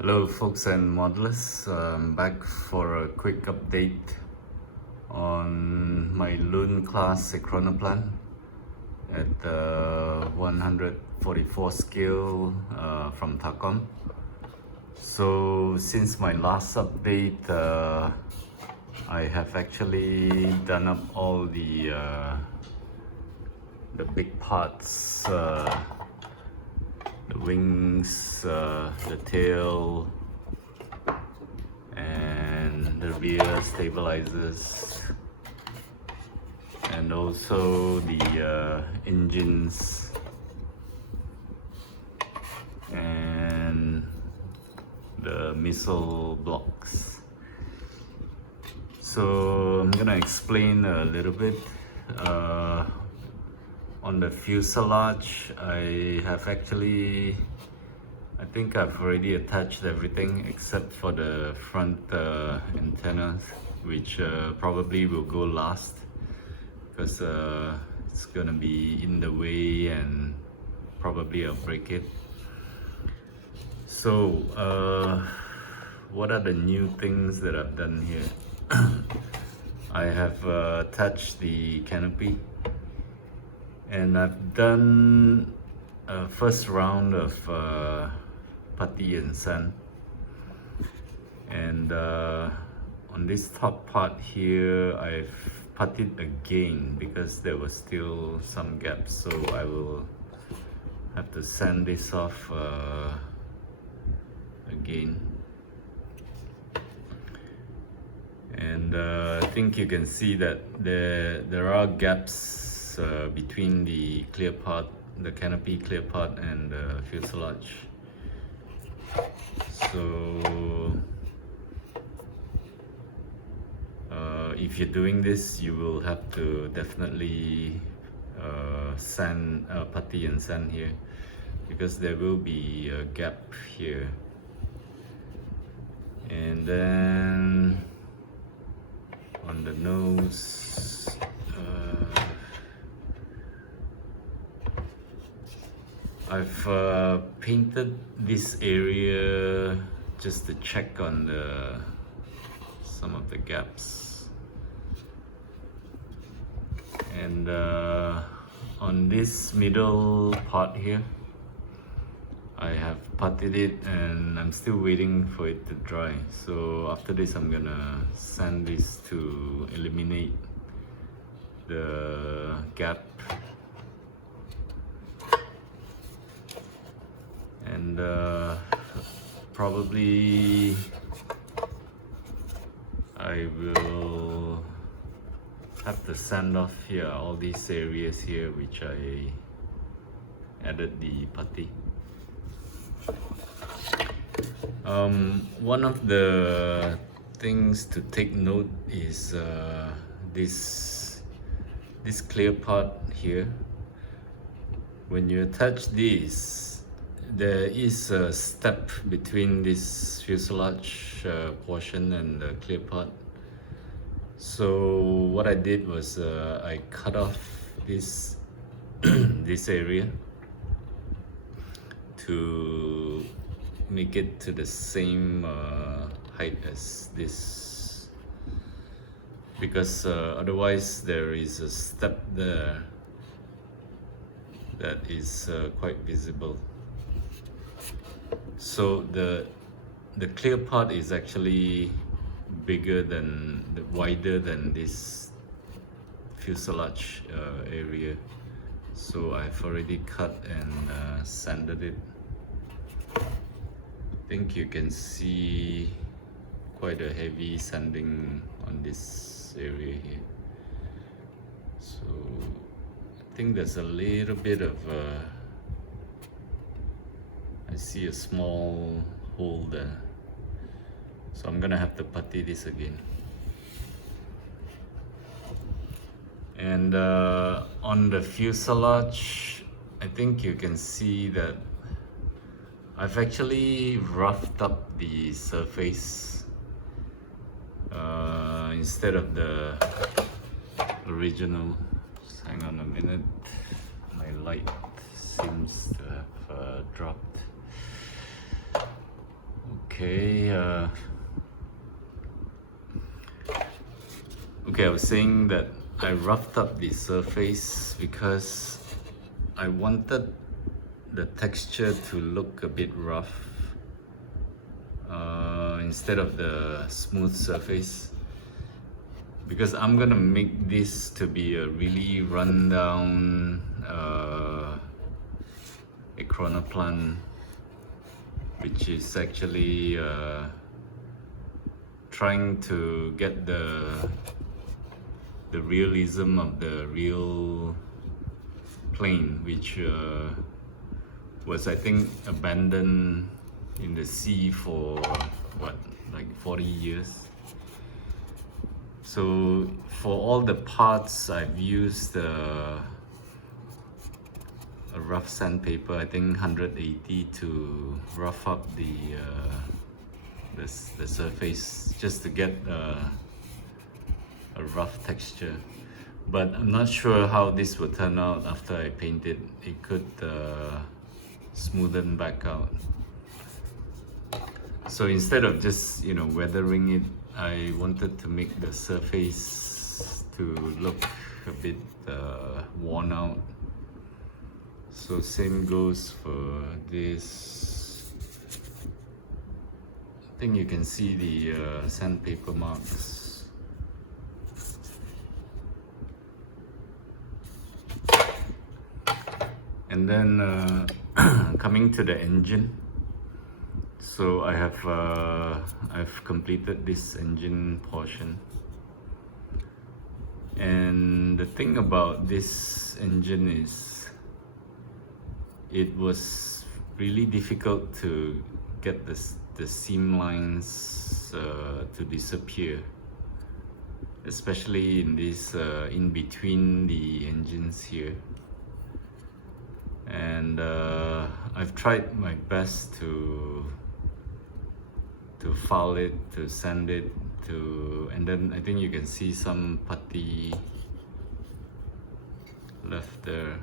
Hello folks and modelers, I'm back for a quick update on my Lun-class Ekranoplan at the 144 scale from Takom. So since my last update, I have actually done up all the big parts, the wings, the tail, and the rear stabilizers, and also the engines and the missile blocks. So I'm gonna explain a little bit. On the fuselage, I think I've already attached everything except for the front antenna, which probably will go last because it's gonna be in the way and probably I'll break it. So what are the new things that I've done here? I have attached the canopy, and I've done a first round of putty and sand, and on this top part here I've puttied again because there was still some gaps, so I will have to sand this off again. And I think you can see that there are gaps between the clear part, the canopy clear part, and the fuselage. So if you're doing this, you will have to definitely sand, putty and sand here, because there will be a gap here. And then on the nose, I've painted this area just to check on some of the gaps, and on this middle part here I have puttied it, and I'm still waiting for it to dry. So after this I'm gonna sand this to eliminate the gap. And probably I will have to sand off here all these areas here which I added the putty. One of the things to take note is this clear part here. When you attach this, there is a step between this fuselage portion and the clear part. So what I did was I cut off this this area to make it to the same height as this, because otherwise there is a step there that is quite visible. So the clear part is actually bigger than, wider than this fuselage area. So I've already cut and sanded it. I think you can see quite a heavy sanding on this area here. So I think there's a little bit of I see a small hole there, so I'm gonna have to putty this again. And on the fuselage, I think you can see that I've actually roughed up the surface instead of the original. Just hang on a minute, my light seems to have dropped. Okay, okay, I was saying that I roughed up the surface because I wanted the texture to look a bit rough instead of the smooth surface, because I'm gonna make this to be a really rundown Ekranoplan, which is actually trying to get the realism of the real plane, which was, I think, abandoned in the sea for what, like 40 years. So for all the parts, I've used a rough sandpaper, I think 180, to rough up the surface, just to get a rough texture. But I'm not sure how this will turn out after I paint it. It could smoothen back out. So instead of just, you know, weathering it, I wanted to make the surface to look a bit worn out. So same goes for this. I think you can see the sandpaper marks. And then coming to the engine. So I have I've completed this engine portion. And the thing about this engine is it was really difficult to get the seam lines to disappear, especially in this in between the engines here. And I've tried my best to file it, to sand it, and then I think you can see some putty left there.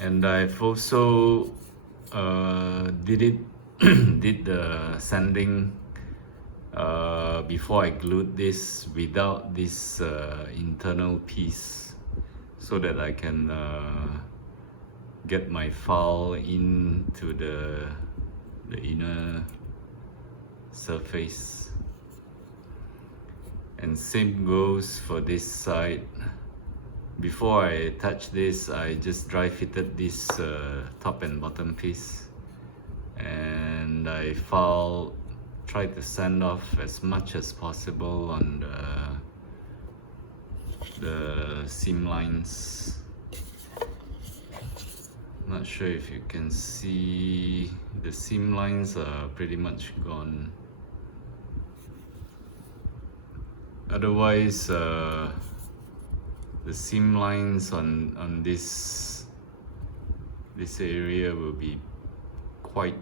And I've also did the sanding before I glued this without this internal piece, so that I can get my file into the inner surface. And same goes for this side. Before I attach this, I just dry fitted this top and bottom piece, and I tried to sand off as much as possible on the seam lines. Not sure if you can see, the seam lines are pretty much gone. Otherwise, the seam lines on this area will be quite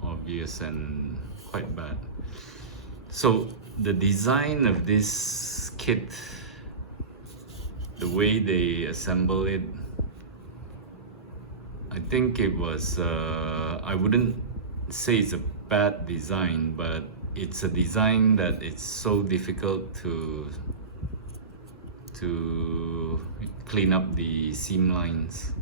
obvious and quite bad. So the design of this kit, the way they assemble it, I think it was, I wouldn't say it's a bad design, but it's a design that it's so difficult to clean up the seam lines.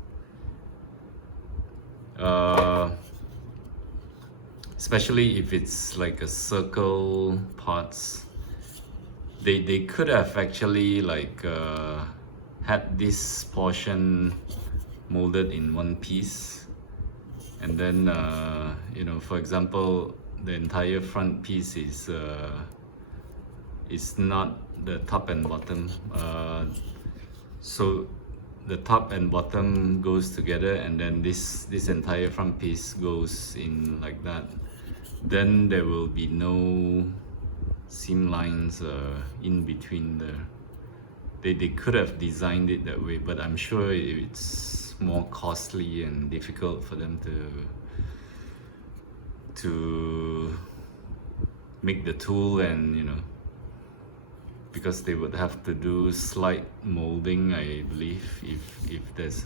Especially if it's like a circle parts. They could have actually like had this portion molded in one piece, and then you know, for example, the entire front piece is not the top and bottom, so the top and bottom goes together, and then this entire front piece goes in like that. Then there will be no seam lines in between there. They could have designed it that way, but I'm sure it's more costly and difficult for them to make the tool, and you know, because they would have to do slight molding, I believe, if this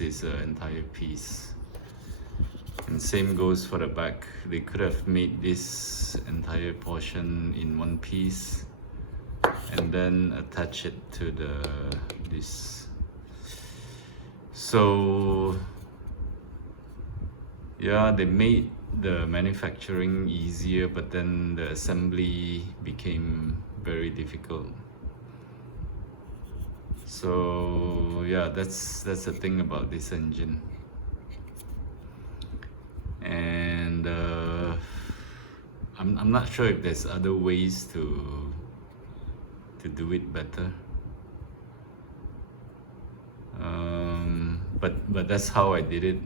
is an entire piece. And same goes for the back. They could have made this entire portion in one piece and then attach it to this. So yeah, they made the manufacturing easier, but then the assembly became very difficult. So yeah, that's the thing about this engine. And I'm not sure if there's other ways to do it better. But that's how I did it.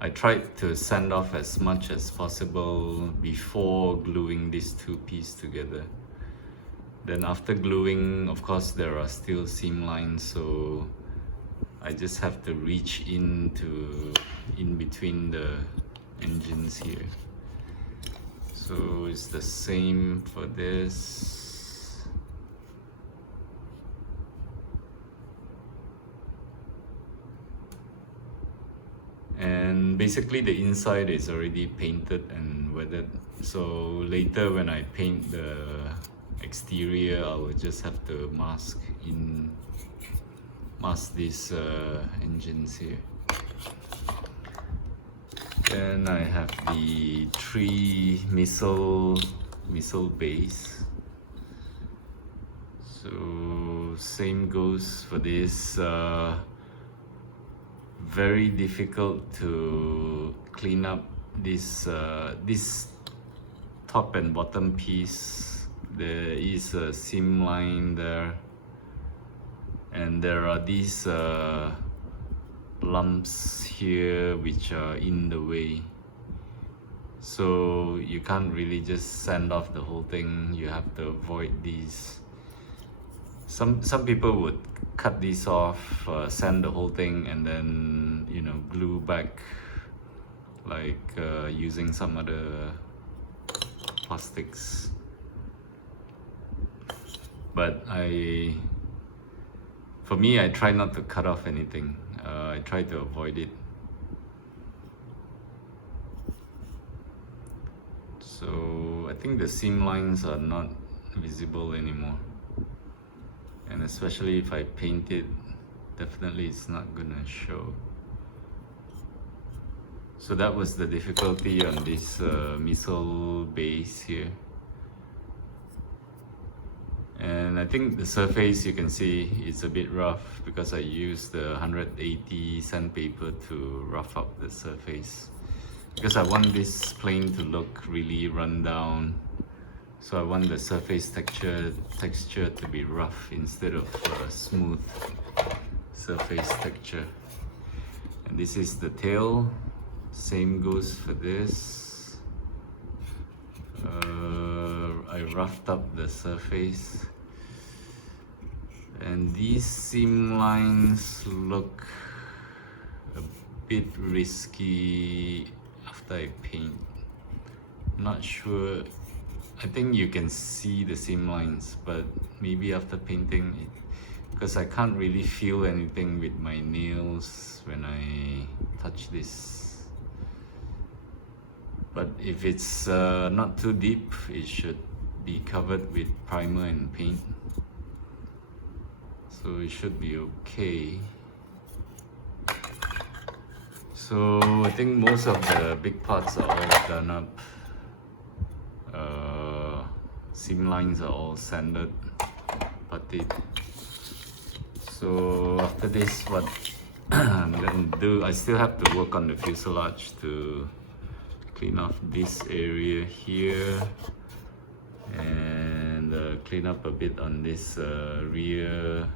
I tried to sand off as much as possible before gluing these two pieces together. Then after gluing, of course, there are still seam lines, so I just have to reach in between the engines here. So it's the same for this. And basically the inside is already painted and weathered, so later when I paint the exterior, I will just have to mask these engines here. Then I have the 3 missile base. So same goes for this. Very difficult to clean up this top and bottom piece. There is a seam line there, and there are these lumps here which are in the way, so you can't really just sand off the whole thing. You have to avoid these. Some people would cut these off, sand the whole thing, and then glue back, like using some other plastics. But for me, I try not to cut off anything. I try to avoid it. So I think the seam lines are not visible anymore. And especially if I paint it, definitely it's not gonna show. So that was the difficulty on this missile base here. And I think the surface, you can see it's a bit rough because I used the 180 sandpaper to rough up the surface, because I want this plane to look really run down. So I want the surface texture to be rough instead of smooth surface texture. And this is the tail. Same goes for this. I roughed up the surface. And these seam lines look a bit risky after I paint. Not sure. I think you can see the seam lines, but maybe after painting it, because I can't really feel anything with my nails when I touch this. But if it's not too deep, it should be covered with primer and paint, so it should be okay. So I think most of the big parts are all done up. Seam lines are all sanded, puttied. So after this, what I'm gonna do, I still have to work on the fuselage to clean off this area here, and clean up a bit on this rear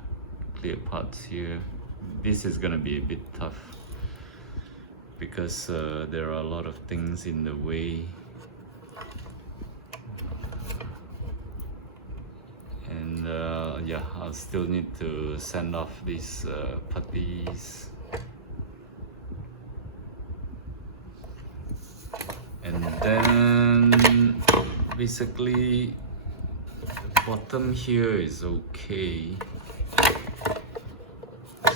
clear parts here. This is gonna be a bit tough because there are a lot of things in the way. And yeah, I'll still need to sand off these putties. And then basically the bottom here is okay.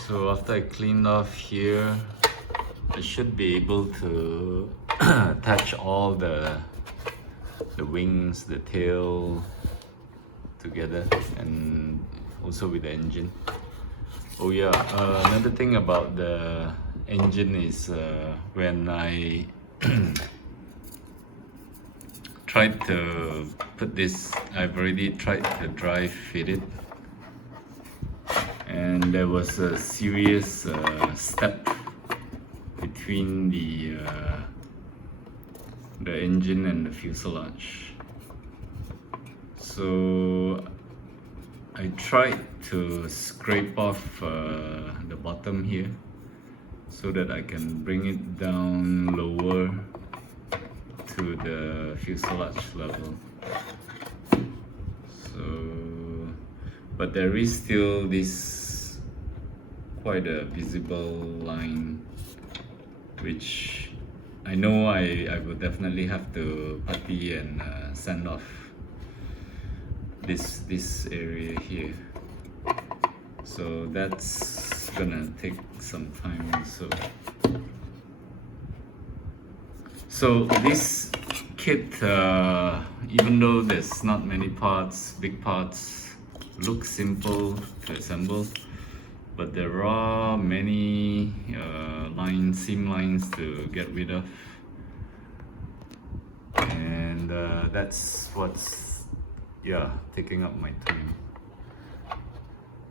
So after I cleaned off here, I should be able to attach all the wings, the tail together, and also with the engine. Oh yeah, another thing about the engine is when I tried to put this, I've already tried to dry fit it, and there was a serious step between the engine and the fuselage. So I tried to scrape off the bottom here so that I can bring it down lower to the fuselage level. So, but there is still this quite a visible line, which I know I will definitely have to putty and sand off this area here. So that's gonna take some time also. So this kit, even though there's not many parts, big parts, looks simple to assemble, but there are many seam lines to get rid of, and that's what's taking up my time.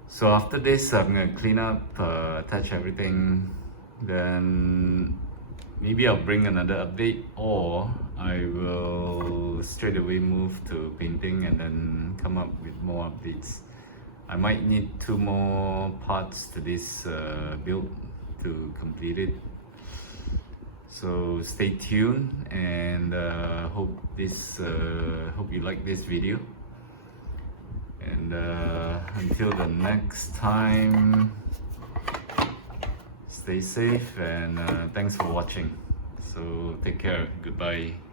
So after this, I'm gonna clean up, attach everything, then maybe I'll bring another update, or I will straight away move to painting and then come up with more updates. I might need 2 more parts to this build to complete it. So stay tuned, and hope you like this video. And until the next time, stay safe, and thanks for watching. So take care. Goodbye.